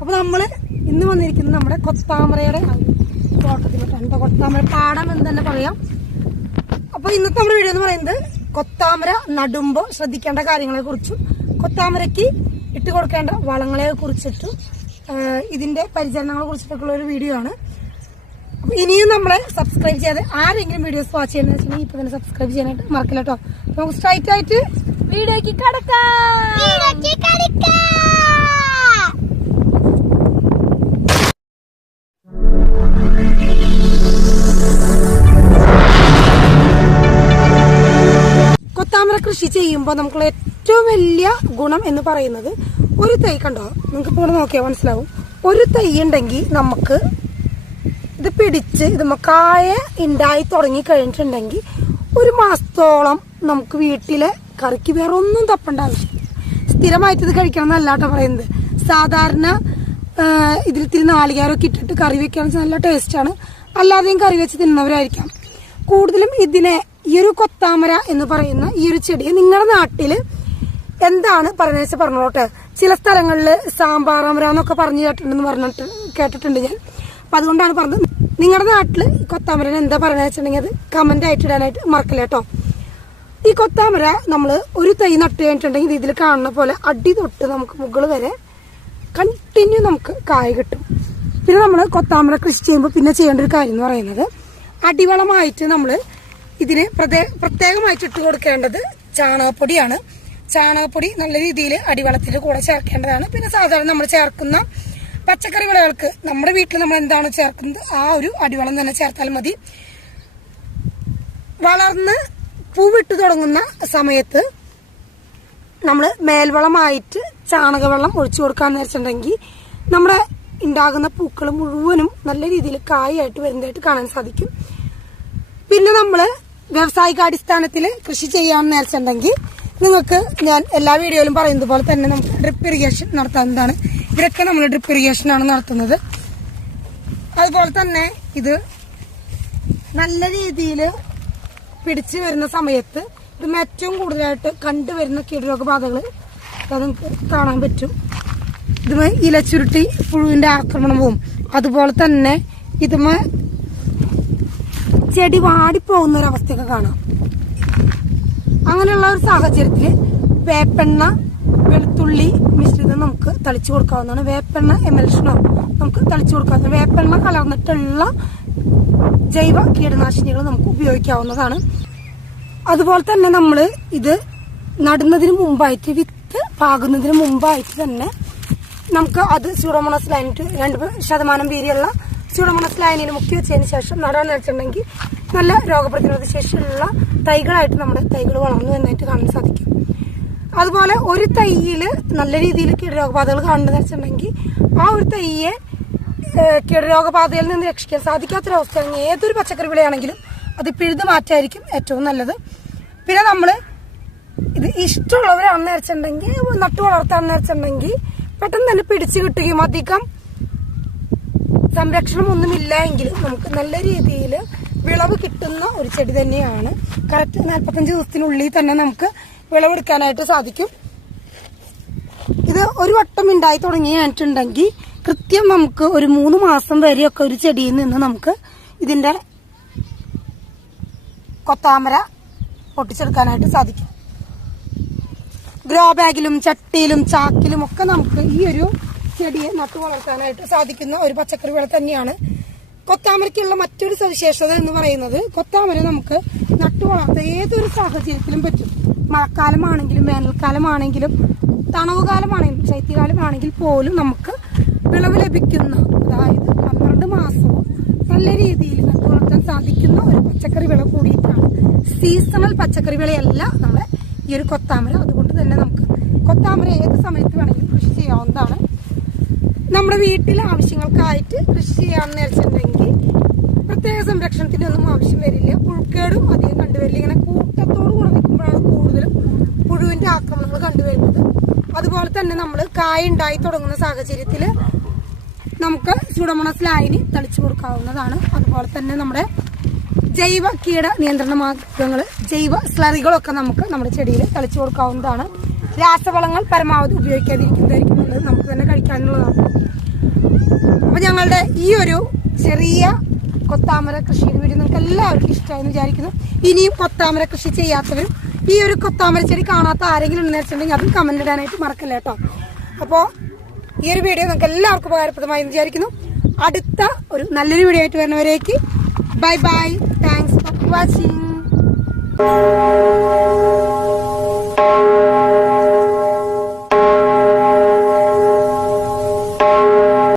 അപ്പൊ നമ്മൾ ഇന്ന് വന്നിരിക്കുന്നത് നമ്മുടെ കൊത്താമരയുടെ തോട്ടത്തിലോട്ട്. ഇപ്പൊ കൊത്താമര? പാടം എന്ന് തന്നെ പറയാം. അപ്പൊ ഇന്നത്തെ നമ്മുടെ വീഡിയോ എന്ന് പറയുന്നത് കൊത്താമര നടുമ്പോ ശ്രദ്ധിക്കേണ്ട കാര്യങ്ങളെ കുറിച്ചും കൊത്താമരയ്ക്ക് ഇട്ട് കൊടുക്കേണ്ട വളങ്ങളെ കുറിച്ചിട്ടും ഇതിന്റെ പരിചരണങ്ങളെ കുറിച്ചിട്ടൊക്കെയുള്ള ഒരു വീഡിയോ ആണ്. ഇനിയും നമ്മളെ സബ്സ്ക്രൈബ് ചെയ്യാതെ ആരെങ്കിലും വീഡിയോസ് വാച്ച് ചെയ്യുന്ന വെച്ചാൽ ഇപ്പൊ തന്നെ സബ്സ്ക്രൈബ് ചെയ്യാനായിട്ട് മറക്കില്ല കേട്ടോ നമുക്ക് സ്ട്രൈറ്റ് ആയിട്ട് വീഡിയോക്ക് കടക്കാം. കൊത്താമര കൃഷി ചെയ്യുമ്പോൾ നമുക്കുള്ള ഏറ്റവും വലിയ ഗുണം എന്ന് പറയുന്നത് ഒരു തൈ കണ്ടോ? നിങ്ങൾക്ക് ഇപ്പോൾ നോക്കിയാൽ മനസ്സിലാവും. ഒരു തൈ ഉണ്ടെങ്കിൽ നമുക്ക് ഇത് പിടിച്ച് ഇത് കായ ഉണ്ടായി തുടങ്ങി കഴിഞ്ഞിട്ടുണ്ടെങ്കിൽ ഒരു മാസത്തോളം നമുക്ക് വീട്ടിലെ കറിക്ക് വേറെ ഒന്നും തപ്പേണ്ട സ്ഥിരമായിട്ട് ഇത് കഴിക്കണം എന്നല്ല കേട്ടോ പറയുന്നത്. സാധാരണ ഇതിൽ ഇത്തിരി നാളികേരമൊക്കെ ഇട്ടിട്ട് കറി വെക്കുകയാണെന്ന് നല്ല ടേസ്റ്റാണ് അല്ലാതെയും കറി വെച്ച് തിന്നവരായിരിക്കാം. കൂടുതലും ഇതിനെ ഈ ഒരു കൊത്താമര എന്ന് പറയുന്ന ഈ ഒരു ചെടി നിങ്ങളുടെ നാട്ടിൽ എന്താണ് പറയുന്നത് വെച്ചാൽ പറഞ്ഞോട്ടെ. ചില സ്ഥലങ്ങളിൽ സാമ്പാറാമര എന്നൊക്കെ പറഞ്ഞു കേട്ടിട്ടുണ്ടെന്ന് പറഞ്ഞിട്ട് കേട്ടിട്ടുണ്ട് ഞാൻ. അപ്പൊ അതുകൊണ്ടാണ് പറഞ്ഞത് നിങ്ങളുടെ നാട്ടിൽ ഈ കൊത്താമര എന്താ പറയുന്നത് വെച്ചിട്ടുണ്ടെങ്കിൽ അത് കമന്റ് ആയിട്ട് ഇടാനായിട്ട് മറക്കില്ല കേട്ടോ. ഈ കൊത്താമര നമ്മൾ ഒരു തൈ നട്ട് കഴിഞ്ഞിട്ടുണ്ടെങ്കിൽ ഇതിൽ കാണുന്ന പോലെ അടി തൊട്ട് നമുക്ക് മുകൾ വരെ കണ്ടിന്യൂ നമുക്ക് കായ കിട്ടും. പിന്നെ നമ്മൾ കൊത്താമര കൃഷി ചെയ്യുമ്പോൾ പിന്നെ ചെയ്യേണ്ട ഒരു കാര്യം എന്ന് പറയുന്നത് അടിവളമായിട്ട് നമ്മൾ ഇതിന് പ്രത്യേക പ്രത്യേകമായിട്ട് ഇട്ട് കൊടുക്കേണ്ടത് ചാണകപ്പൊടിയാണ്. ചാണകപ്പൊടി നല്ല രീതിയിൽ അടിവളത്തിൽ കൂടെ ചേർക്കേണ്ടതാണ്. പിന്നെ സാധാരണ നമ്മൾ ചേർക്കുന്ന പച്ചക്കറി വിളകൾക്ക് നമ്മുടെ വീട്ടിൽ നമ്മൾ എന്താണ് ചേർക്കുന്നത്? ആ ഒരു അടിവളം തന്നെ ചേർത്താൽ മതി. വളർന്ന് പൂവിട്ട് തുടങ്ങുന്ന സമയത്ത് നമ്മൾ മേൽവളമായിട്ട് ചാണകവെള്ളം ഒഴിച്ചു കൊടുക്കാന്ന് വെച്ചിട്ടുണ്ടെങ്കിൽ നമ്മുടെ ഉണ്ടാകുന്ന പൂക്കൾ മുഴുവനും നല്ല രീതിയിൽ കായായിട്ട് വരുന്നതായിട്ട് കാണാൻ സാധിക്കും. പിന്നെ നമ്മൾ വ്യാവസായികാടിസ്ഥാനത്തിൽ കൃഷി ചെയ്യാമെന്ന് വെച്ചിട്ടുണ്ടെങ്കിൽ നിങ്ങൾക്ക് ഞാൻ എല്ലാ വീഡിയോയിലും പറയുന്നത് പോലെ തന്നെ നമുക്ക് ഡ്രിപ്പ് ഇറിഗേഷൻ നടത്താവുന്നതാണ്. ഇവരൊക്കെ നമ്മൾ ഡ്രിപ്പ് ഇറിഗേഷൻ ആണ് നടത്തുന്നത്. അതുപോലെ തന്നെ ഇത് നല്ല രീതിയിൽ പിടിച്ചു വരുന്ന സമയത്ത് ഇത് ഏറ്റവും കൂടുതലായിട്ട് കണ്ടുവരുന്ന കീടരോഗബാധകൾ നമുക്ക് കാണാൻ പറ്റും. ഇത് ഇല ചുരുട്ടി പുഴുവിന്റെ ആക്രമണവും അതുപോലെ തന്നെ ഇത് ചെടി വാടിപ്പോകുന്ന ഒരു അവസ്ഥയൊക്കെ കാണാം. അങ്ങനെയുള്ള ഒരു സാഹചര്യത്തിൽ വേപ്പെണ്ണ വെളുത്തുള്ളി മിശ്രിതം നമുക്ക് തളിച്ചു കൊടുക്കാവുന്നതാണ്. വേപ്പെണ്ണ എമൽഷനോ. നമുക്ക് തളിച്ചു കൊടുക്കാവുന്ന വേപ്പെണ്ണ കലർന്നിട്ടുള്ള ജൈവ കീടനാശിനികൾ നമുക്ക് ഉപയോഗിക്കാവുന്നതാണ്. അതുപോലെ തന്നെ നമ്മൾ ഇത് നടുന്നതിന് മുമ്പായിട്ട് വിത്ത് പാകുന്നതിന് മുമ്പായിട്ട് തന്നെ നമുക്ക് അത് സ്യൂഡോമോണസ് ലൈനിട്ട് രണ്ട് ശതമാനം വീതിയുള്ള സ്യൂഡോമോണസ് ലൈനിൽ മുക്കി വെച്ചതിന് ശേഷം നടാൻ വെച്ചിട്ടുണ്ടെങ്കിൽ നല്ല രോഗപ്രതിരോധ ശേഷിയുള്ള തൈകളായിട്ട് നമ്മുടെ തൈകൾ വളർന്നു എന്നതായിട്ട് കാണാൻ സാധിക്കും. അതുപോലെ ഒരു തൈയിൽ നല്ല രീതിയിൽ കീടരോഗബാധകൾ കാണുന്നതെന്ന് വെച്ചിട്ടുണ്ടെങ്കിൽ ആ ഒരു തൈയെ കീടരോഗബാധയിൽ നിന്ന് രക്ഷിക്കാൻ സാധിക്കാത്തൊരവസ്ഥയാണെങ്കിൽ ഏതൊരു പച്ചക്കറി വിളയാണെങ്കിലും അത് പിഴുത് മാറ്റായിരിക്കും ഏറ്റവും നല്ലത്. പിന്നെ നമ്മൾ ഇത് ഇഷ്ടമുള്ളവരാണെന്ന് വെച്ചിട്ടുണ്ടെങ്കിൽ നട്ടു വളർത്താമെന്ന് വെച്ചിട്ടുണ്ടെങ്കിൽ പെട്ടെന്ന് തന്നെ പിടിച്ചു കിട്ടുകയും അധികം സംരക്ഷണം ഒന്നുമില്ല എങ്കിലും നമുക്ക് നല്ല രീതിയിൽ വിളവ് കിട്ടുന്ന ഒരു ചെടി തന്നെയാണ്. കറക്റ്റ് നാൽപ്പത്തഞ്ച് ദിവസത്തിനുള്ളിൽ തന്നെ നമുക്ക് വിളവെടുക്കാനായിട്ട് സാധിക്കും. ഇത് ഒരു വട്ടം ഉണ്ടായി തുടങ്ങിയിട്ടുണ്ടെങ്കിൽ കൃത്യം നമുക്ക് ഒരു മൂന്ന് മാസം വരെയൊക്കെ ഒരു ചെടിയിൽ നിന്ന് നമുക്ക് ഇതിന്റെ കൊത്താമര പൊട്ടിച്ചെടുക്കാനായിട്ട് സാധിക്കും. ഗ്രോ ബാഗിലും ചട്ടിയിലും ചാക്കിലും ഒക്കെ നമുക്ക് ഈ ഒരു ചെടിയെ നട്ടു വളർത്താനായിട്ട് സാധിക്കുന്ന ഒരു പച്ചക്കറി വിള തന്നെയാണ്. കൊത്താമരയ്ക്കുള്ള മറ്റൊരു സവിശേഷത എന്ന് പറയുന്നത് കൊത്താമര നമുക്ക് നട്ടു വളർത്താൻ ഏതൊരു സാഹചര്യത്തിലും പറ്റും. മഴക്കാലമാണെങ്കിലും വേനൽക്കാലമാണെങ്കിലും തണവ് കാലമാണെങ്കിലും ശൈത്യകാലമാണെങ്കിൽ പോലും നമുക്ക് വിളവ് ലഭിക്കുന്ന അതായത് പന്ത്രണ്ട് മാസവും നല്ല രീതിയിൽ നട്ടു വളർത്താൻ സാധിക്കുന്ന ഒരു പച്ചക്കറി വിള കൂടിയിട്ടാണ്. സീസണൽ പച്ചക്കറി വിളയല്ല നമ്മുടെ ഈ ഒരു കൊത്താമര. അതുകൊണ്ട് തന്നെ നമുക്ക് കൊത്താമര ഏത് സമയത്ത് വേണമെങ്കിലും കൃഷി ചെയ്യാവുന്നതാണ്. നമ്മുടെ വീട്ടിലെ ആവശ്യങ്ങൾക്കായിട്ട് കൃഷി ചെയ്യാമെന്ന് വെച്ചിട്ടുണ്ടെങ്കിൽ പ്രത്യേക സംരക്ഷണത്തിനൊന്നും ആവശ്യം വരില്ല. പുഴുക്കേടും അധികം കണ്ടുവരില്ല. ഇങ്ങനെ കൂട്ടത്തോടു കൂടെ നിൽക്കുമ്പോഴാണ് കൂടുതലും പുഴുവിന്റെ ആക്രമണങ്ങൾ കണ്ടുവരുന്നത്. അതുപോലെ തന്നെ നമ്മൾ കായ ഉണ്ടായി തുടങ്ങുന്ന സാഹചര്യത്തിൽ നമുക്ക് സ്യൂഡോമോണസ് ലായനി തളിച്ചു കൊടുക്കാവുന്നതാണ്. അതുപോലെ തന്നെ നമ്മുടെ ജൈവ കീട നിയന്ത്രണ മാർഗങ്ങൾ ജൈവ സ്ലറികളൊക്കെ നമുക്ക് നമ്മുടെ ചെടിയിൽ തളിച്ചു കൊടുക്കാവുന്നതാണ്. രാസവളങ്ങൾ പരമാവധി ഉപയോഗിക്കാതിരിക്കുന്നതായിരിക്കും നല്ലത്. നമുക്ക് തന്നെ കഴിക്കാനുള്ളതാണ്. അപ്പൊ ഞങ്ങളുടെ ഈ ഒരു ചെറിയ കൊത്താമര കൃഷിയുടെ വീഡിയോ നിങ്ങൾക്ക് എല്ലാവർക്കും ഇഷ്ടമായെന്ന് വിചാരിക്കുന്നു. ഇനിയും കൊത്താമര കൃഷി ചെയ്യാത്തവരും ഈ ഒരു കൊത്താമര ചെടി കാണാത്ത ആരെങ്കിലും ഉണ്ടെന്ന് വെച്ചിട്ടുണ്ടെങ്കിൽ അതും കമന്റ് ഇടാനായിട്ട് മറക്കല്ല കേട്ടോ. അപ്പോൾ ഈ ഒരു വീഡിയോ നിങ്ങൾക്ക് എല്ലാവർക്കും ഉപകാരപ്രദമായി വിചാരിക്കുന്നു. അടുത്ത ഒരു നല്ലൊരു വീഡിയോ ആയിട്ട് വരുന്നവരേക്ക് bye bye thanks for watching